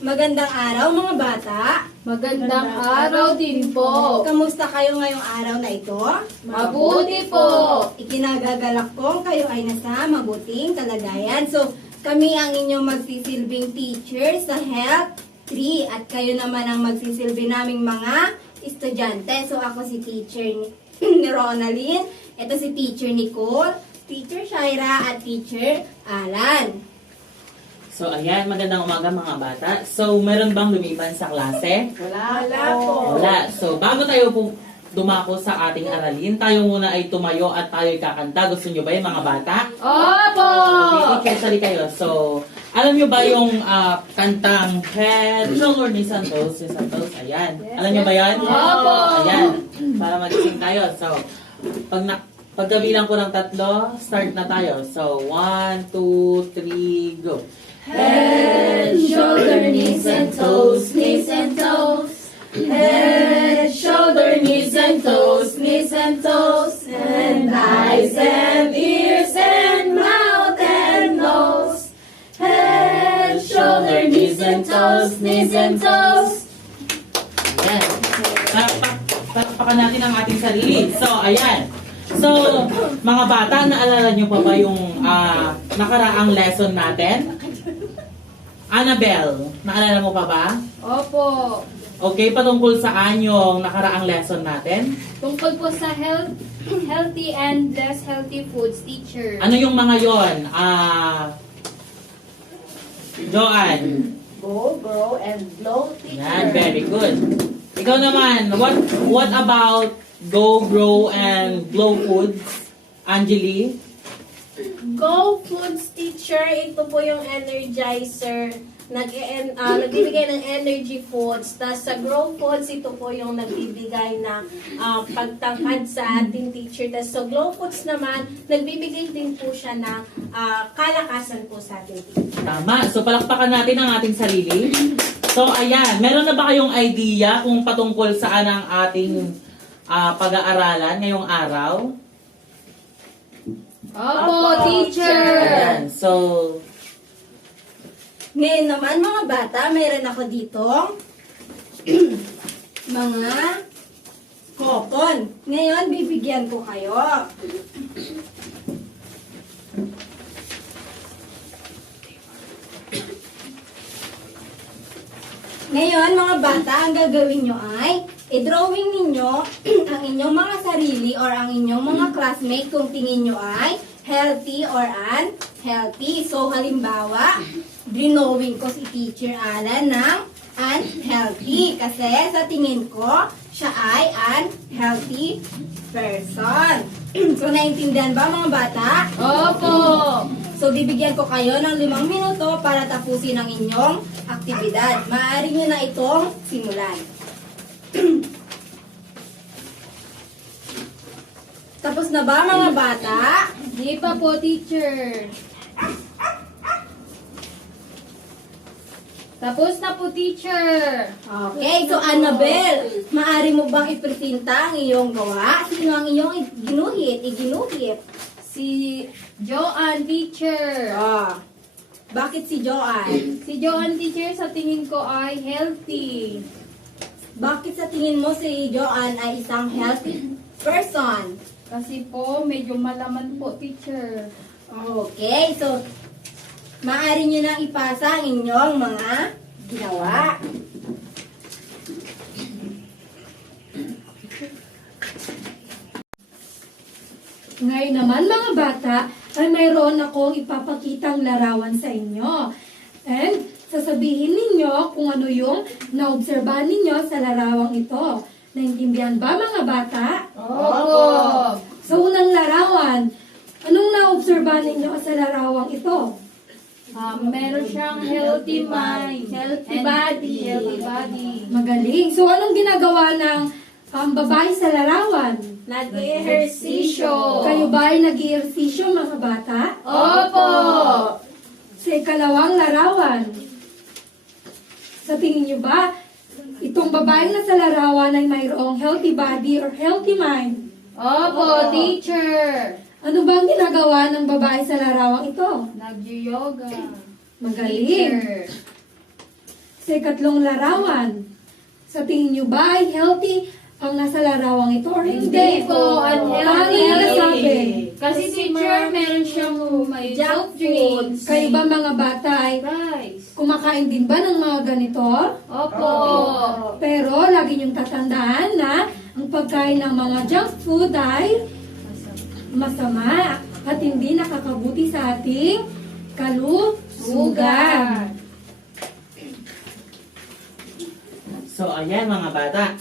Magandang araw mga bata. Magandang araw din po. Kamusta kayo ngayong araw na ito? Mabuti po. Ikinagagalak kong kayo ay nasa mabuting kalagayan. So, kami ang inyong magsisilbing teacher sa Health 3 at kayo naman ang magsisilbi naming mga estudyante. So, ako si teacher ni Ronaldine. Ito si teacher Nicole, teacher Shaira at teacher Alan. So, ayan, magandang umaga mga bata. So, meron bang lumiban sa klase? Wala po. Wala. So, bago tayo po dumako sa ating aralin, tayo muna ay tumayo at tayo kakanta. Gusto nyo ba yung mga bata? Opo. Okay, sali kayo. So, alam nyo ba yung kantang Head, Shoulder, Knees and Toes? Ayan. Alam nyo ba yan? Opo. Ayan. Para mag-sing tayo. So, pagkabilang ko ng 3, start na tayo. So, 1, 2, 3, go. Head, shoulder, knees and toes, knees and toes. Head, shoulder, knees and toes, knees and toes. And eyes and ears and mouth and nose. Head, shoulder, knees and toes, knees and toes. Ayan. Palakpakan natin ang ating sarili. So, ayan. So, mga bata, naalala nyo pa ba yung nakaraang lesson natin? Annabelle, naalala mo pa ba? Opo. Okay, patungkol saan yung nakaraang lesson natin? Tungkol po sa healthy and less healthy foods, teacher. Ano yung mga yon? Joanne. Go, grow, and glow, teacher. Yan, very good. Ikaw naman, what about Go, Grow, and Glow Foods? Angeli? Go Foods teacher, ito po yung energizer. Nagbibigay ng energy foods. Tapos sa Grow Foods, ito po yung nagbibigay ng pagtangkad sa ating teacher. Tapos sa Glow Foods naman, nagbibigay din po siya ng kalakasan po sa ating teacher. Tama. So, palakpakan natin ang ating sarili. So, ayan. Meron na ba kayong idea kung patungkol saan ang ating pag-aaralan ngayong araw? Opo, teacher. Ayan. So, Ngayon naman mga bata, meron ako dito mga kopon. Ngayon, bibigyan ko kayo. Ngayon, mga bata, ang gagawin nyo ay i-drawing ninyo ang inyong mga sarili or ang inyong mga classmate kung tingin nyo ay healthy or unhealthy. So, halimbawa, drawing ko si Teacher Alan ng unhealthy kasi sa tingin ko, siya ay unhealthy person. So, naintindihan ba mga bata? Opo. So, bibigyan ko kayo ng 5 minuto para tapusin ang inyong aktibidad. Maaari nyo na itong simulan. Tapos na ba mga bata? Di pa po, teacher. Tapos na po, teacher. Okay, so Annabelle, maaari mo bang ipresenta ang iyong gawa? Sino ang iyong iginuhit? Si Joanne, teacher. Bakit si Joanne? Si Joanne, teacher, sa tingin ko ay healthy. Bakit sa tingin mo si Joanne ay isang healthy person? Kasi po, medyo malaman po, teacher. Okay, so maaari nyo nang ipasa ang inyong mga ginawa. Ngayon naman mga bata, ay mayroon akong ipapakitang larawan sa inyo. And sasabihin ninyo kung ano yung naobserbahan ninyo sa larawang ito. Naintindihan ba mga bata? Opo. Sa unang larawan, anong naobserbahan ninyo sa larawang ito? Meron siyang healthy mind. Healthy and body. Healthy body. Magaling. So anong ginagawa ng babae sa larawan? Nag-ehersisyo. Kayo ba ay nag-ehersisyo mga bata? Opo. Sa ikalawang larawan, sa tingin nyo ba, itong babaeng nasa larawan ay mayroong healthy body or healthy mind? Opo, teacher. Ano ba ang ginagawa ng babae sa larawang ito? Nag-yoga. Magaling. Teacher. Sa ikatlong larawan, sa tingin nyo ba ay healthy ang nasa larawang ito or hindi? Hindi po, unhealthy. Paano nyo nasabi? Kasi teacher, meron siyang may junk drinks. Kayo ba mga bata ay Rice. kumakain din ba ng mga ganito? Opo. Pero lagi niyong tatandaan na ang pagkain ng mga junk food ay masama at hindi nakakabuti sa ating kalusugan. So, ayan mga bata.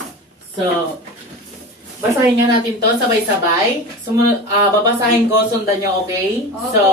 So, basahin nga natin to sabay-sabay. Babasahin ko, sundan nyo, okay? So,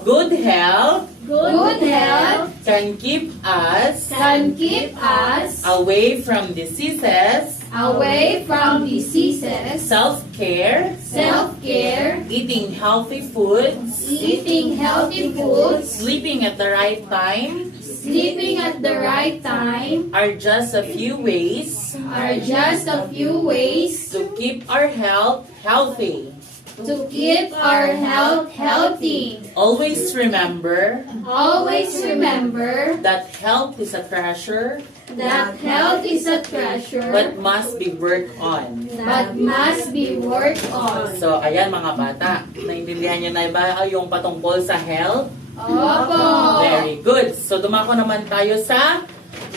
good health Good health can keep us can keep us away from diseases, away from diseases, self-care, self-care, eating healthy foods, eating healthy foods, sleeping at the right time, sleeping at the right time are just a few ways are just a few ways to keep our health healthy. to keep our health healthy. Always remember Always remember that health is a treasure that health is a treasure but must be worked on. but must be worked on. So, ayan mga bata, naintindihan niyo na ba yung patungkol sa health? Opo. Very good. So, dumako naman tayo sa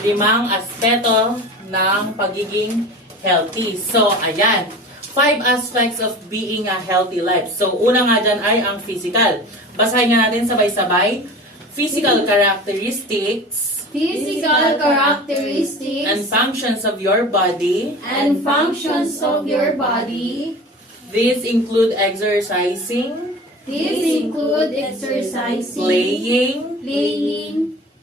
5 aspeto ng pagiging healthy. So, ayan. 5 aspects of being a healthy life. So, una nga dyan ay ang physical. Basahin nga natin sabay-sabay. Physical characteristics Physical characteristics and functions of your body. and functions of your body. These include exercising, These include exercising, playing,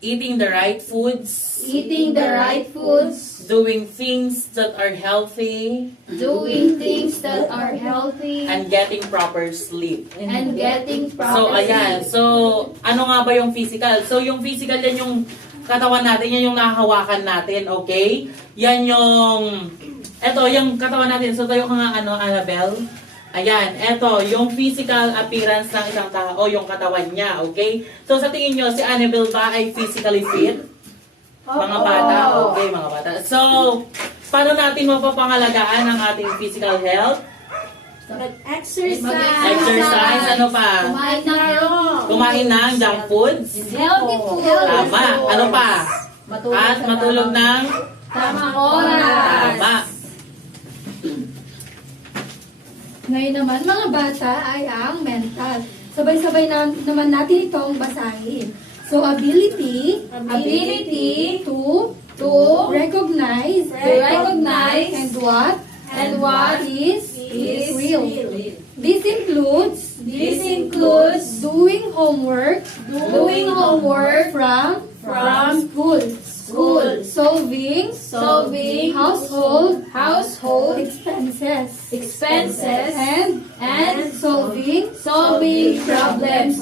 eating the right foods, eating the right foods, doing things that are healthy, doing things that are healthy, and getting proper sleep. and getting So, proper ayan. sleep. So, ano nga ba yung physical? So, yung physical, yan yung katawan natin, yan yung nahahawakan natin, okay? Yan yung, eto, yung katawan natin. So, tayo ka nga, Annabelle? Ayan, eto, yung physical appearance ng isang tao, yung katawan niya, okay? So, sa tingin nyo, si Annabelle ba ay physically fit? Mga bata, okay, mga bata. So, paano natin mapapangalagaan ang ating physical health? Mag-exercise. Exercise, ano pa? Kumain na rin. Kumain ng junk foods? Healthy food. Tama. Ano pa? At matulog ng Tamang oras. tama. Ngayon naman, mga bata ay ang mental. Sabay-sabay naman natin itong basahin. So, ability to recognize and what is real. This includes doing homework from school, solving household expenses, and solving problems.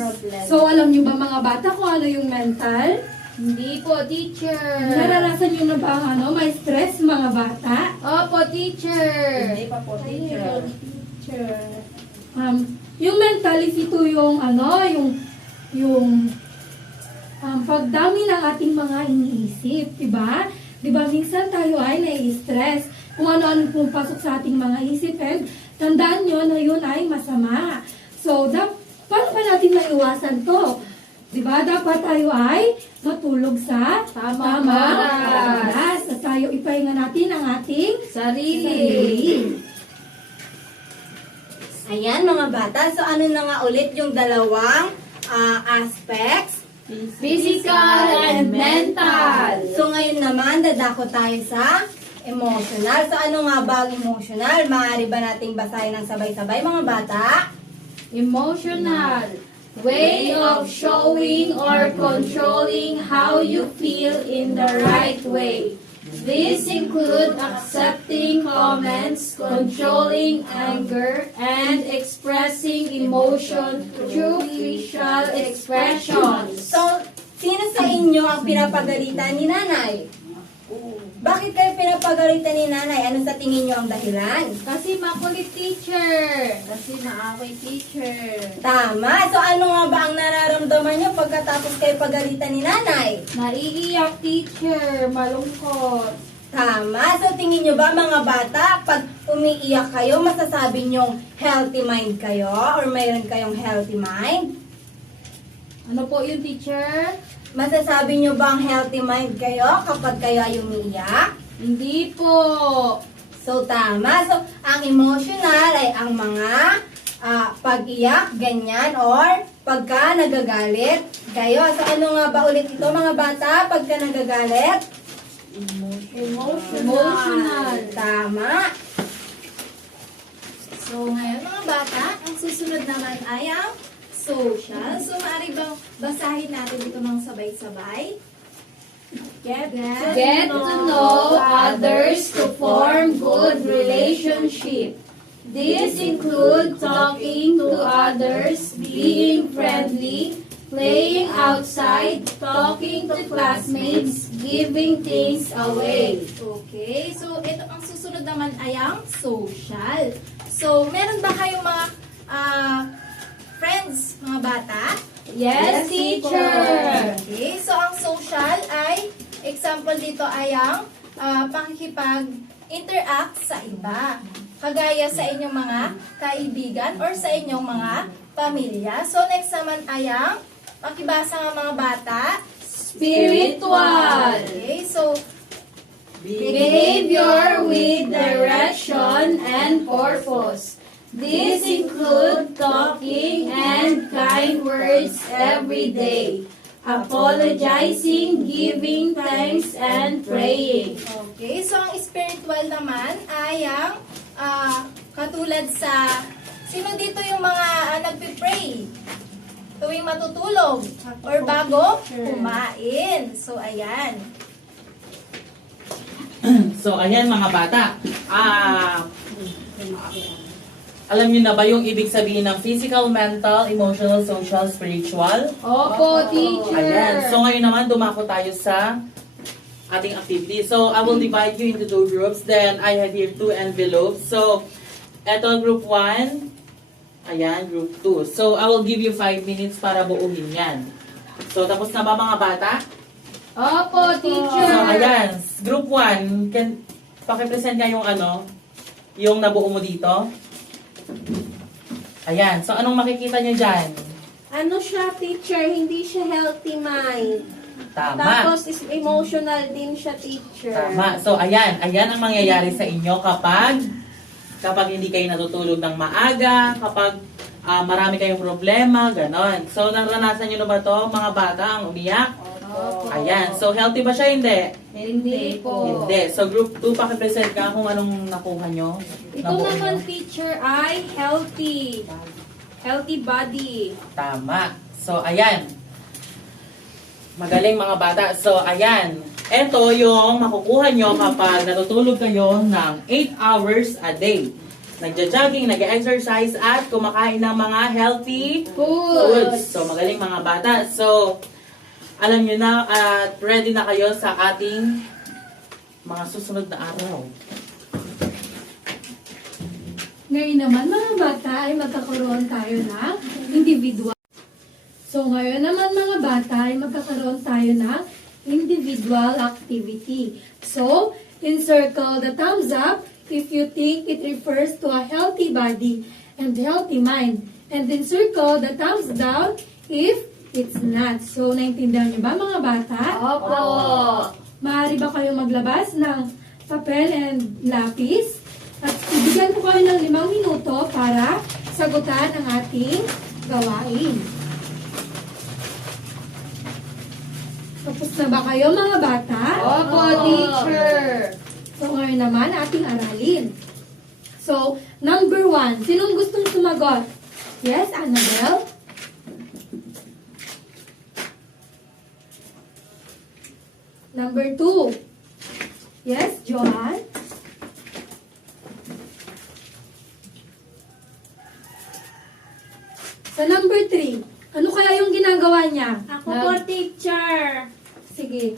So, alam niyo ba mga bata kung ano yung mental? Hindi po, teacher. Naranasan niyo na ba ang may stress mga bata? Opo, teacher. Yung mental is ito yung pagdami ng ating mga iniisip, diba? Diba minsan tayo ay nai-stress kung ano-ano pumapasok sa ating mga isip and tandaan nyo na yun ay masama. So, paano ba natin maiwasan to? Diba? Dapat tayo ay matulog sa Tamang oras. At tayo ipahinga natin ang ating Sarili. Ayan mga bata, so ano na nga ulit yung dalawang aspects? Physical and mental. So ngayon naman, dadako tayo sa emotional. So ano nga ba ang emotional? Maaari ba nating basahin ng sabay-sabay mga bata? Emotional. Way of showing or controlling how you feel in the right way. These include accepting comments, controlling anger, and expressing emotion through facial expressions. So, sino sa inyo ang pinapagalitan ni nanay? Bakit kayo pinapagalitan ni nanay? Ano sa tingin nyo ang dahilan? Kasi makulit teacher. Kasi maaway teacher. Tama. So ano nga ba ang nararamdaman nyo pagkatapos kayo pagalitan ni nanay? Naiiyak teacher. Malungkot. Tama. So tingin nyo ba mga bata, pag umiiyak kayo, masasabi nyong healthy mind kayo? Or mayroon kayong healthy mind? Ano po yung teacher? Masasabi nyo bang healthy mind kayo kapag kayo ay umiiyak? Hindi po. So, tama. So, ang emotional ay ang mga pag-iyak, ganyan, or pagka nagagalit kayo. So, ano nga ba ulit ito mga bata pagka nagagalit? Emotional. Tama. So, ngayon mga bata, ang susunod naman ay ang social. So, maaari bang basahin natin dito ng sabay-sabay? Get to know others to form good relationship. These include talking to others, being friendly, playing outside, talking to classmates, giving things away. Okay, so ito ang susunod naman ay ang social. So, meron ba kayong mga friends, mga bata? Yes, teacher. Okay, so ang social ay, example dito ay ang pakikipag-interact sa iba. Kagaya sa inyong mga kaibigan or sa inyong mga pamilya. So next naman ay ang, makibasa nga mga bata. Spiritual. Okay, so Behavior with direction and purpose. These include talking and kind words every day, apologizing, giving thanks, and praying. okay, so ang spiritual naman ay ang katulad sa, sino dito yung mga nagpipray? Tuwing matutulog or bago kumain. So, ayan. So, ayan mga bata. Alam niyo na ba yung ibig sabihin ng physical, mental, emotional, social, spiritual? Opo, teacher. Ayan. So, ngayon naman, dumako tayo sa ating activity. So, I will divide you into 2 groups. Then, I have here 2 envelopes. So, eto group 1. Ayan, group 2. So, I will give you 5 minutes para buuhin yan. So, tapos na ba mga bata? Opo, teacher. So, ayan. Group 1, pakipresent nga yung yung nabuo mo dito. Ayan. So, anong makikita nyo dyan? Ano siya, teacher? Hindi siya healthy mind. Tama. Tapos is emotional din siya, teacher. Tama. So, ayan. Ayan ang mangyayari sa inyo kapag hindi kayo natutulog ng maaga, kapag marami kayong problema, ganon. So, naranasan nyo na ba to mga bata, ang umiyak? Opo. Ayan. So, healthy ba siya? Hindi. Hindi po. Hindi. So, group 2, pakipresent ka kung anong nakuha nyo. Ito Nabuo naman, nyo. teacher, ay healthy. Healthy body. Tama. So, ayan. Magaling mga bata. So, ayan. Ito yung makukuha nyo kapag natutulog kayo ng 8 hours a day. Nagja-jogging, nag-exercise, at kumakain ng mga healthy foods. So, magaling mga bata. So, alam nyo na at ready na kayo sa ating mga susunod na araw. Ngayon naman mga bata ay magkakaroon tayo ng individual. So ngayon naman mga bata ay magkakaroon tayo ng individual activity. So, encircle the thumbs up if you think it refers to a healthy body and healthy mind. And encircle the thumbs down if it's not. So, naintindihan niyo ba mga bata? Opo. Maaari ba kayo maglabas ng papel and lapis? At ibigyan ko kayo ng 5 minuto para sagutan ang ating gawain. Tapos na ba kayo mga bata? Opo, teacher. So ngayon naman ating aralin. So, number 1. Sinong gustong sumagot? Yes, Annabelle? Number 2. Yes, Johan? Sa number 3, ano kaya yung ginagawa niya? Ako po, teacher. Sige.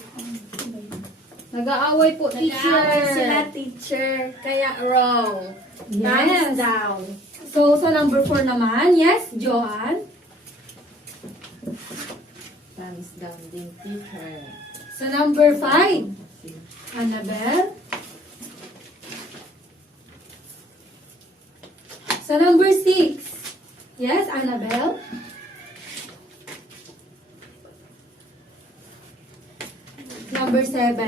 Nag-aaway po, Nag-aaway sila, teacher. teacher. Kaya wrong. Yes. Thumbs down. So, sa number 4 naman, yes, Joanne. Thumbs down din, teacher. Sa number 5, Annabelle. Sa number 6, yes, Annabelle. Number 7,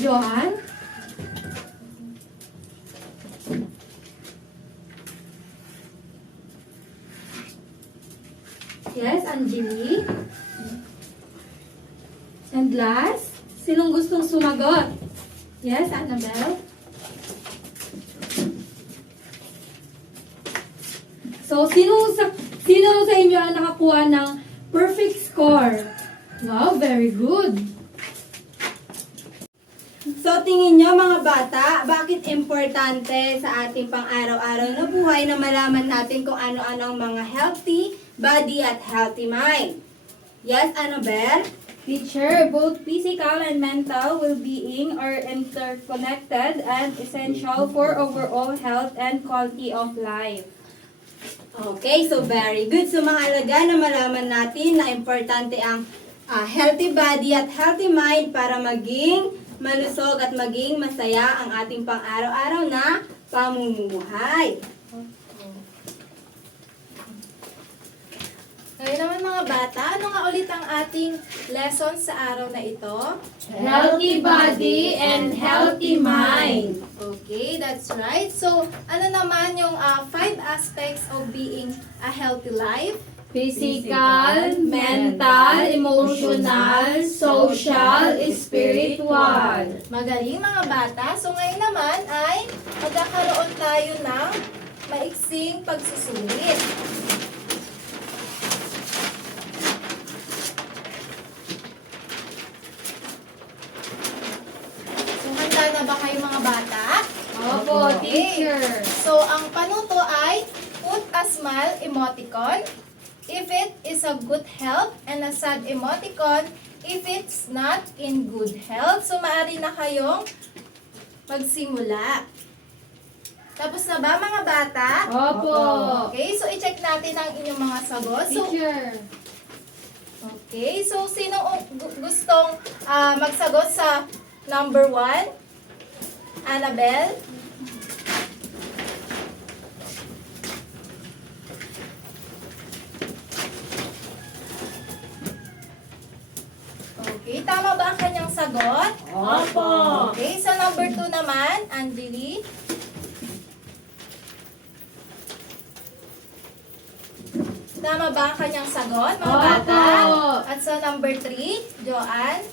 Joanne. Yes, Anjali. And last, sinong gustong sumagot? Yes, Annabelle. So, sino sa inyo ang nakakuha ng perfect score? Wow, very good. So, tingin nyo mga bata, bakit importante sa ating pang-araw-araw na buhay na malaman natin kung ano-ano ang mga healthy body at healthy mind? Yes, Annabelle? Teacher, both physical and mental well-being are interconnected and essential for overall health and quality of life. Okay, so very good. So, mahalaga na malaman natin na importante ang healthy body at healthy mind para maging malusog at maging masaya ang ating pang-araw-araw na pamumuhay. Ngayon naman mga bata, ano nga ulit ang ating lesson sa araw na ito? Healthy body and healthy mind. Okay, that's right. So, ano naman yung 5 aspects of being a healthy life? Physical, mental, emotional, social, spiritual. Magaling mga bata. So, ngayon naman ay magkakaroon tayo ng maiksing pagsusulit. So, handa na ba kayo mga bata? Opo, teacher. So, ang panuto ay put a smile emoticon if it is a good health and a sad emoticon if it's not in good health. So, maaari na kayong magsimula. Tapos na ba mga bata? Opo. Okay, so i-check natin ang inyong mga sagot. So, Teacher. okay, so sino gustong magsagot sa number 1? Annabelle? Okay, tama ba ang kanyang sagot? Opo. Okay, sa number 2 naman, Anjali? Tama ba ang kanyang sagot, mga Opo. bata? At sa number 3, Joanne?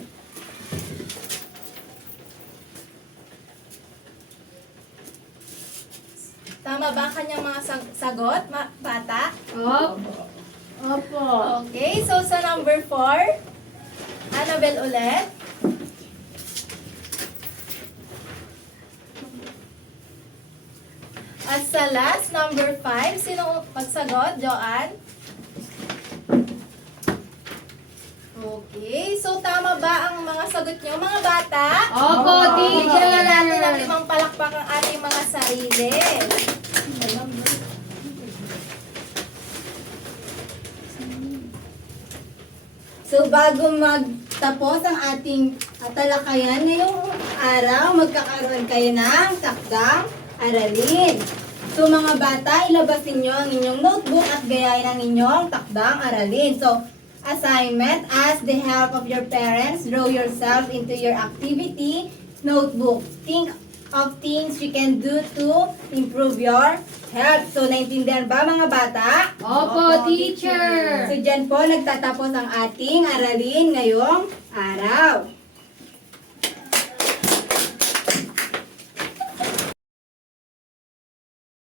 Tama ba ang kanyang mga sagot, bata? Opo. Opo. Okay, so sa number 4, Annabelle ulit. At sa last, number 5, sino magsagot? Joanne? Okay, so tama ba ang mga sagot nyo, mga bata? Opo, teacher. Bigyan na natin ng 5 palakpak ang ating mga sarili. So, bago magtapos ang ating talakayan ngayong araw, magkakaroon kayo ng takdang aralin. So, mga bata, ilabas ninyo ang inyong notebook at gayahin ang inyong takdang aralin. So, assignment, ask the help of your parents, draw yourself into your activity notebook. Think of things you can do to improve your health. So, naintindihan ba mga bata? Opo, teacher. So, dyan po nagtatapos ang ating aralin ngayong araw.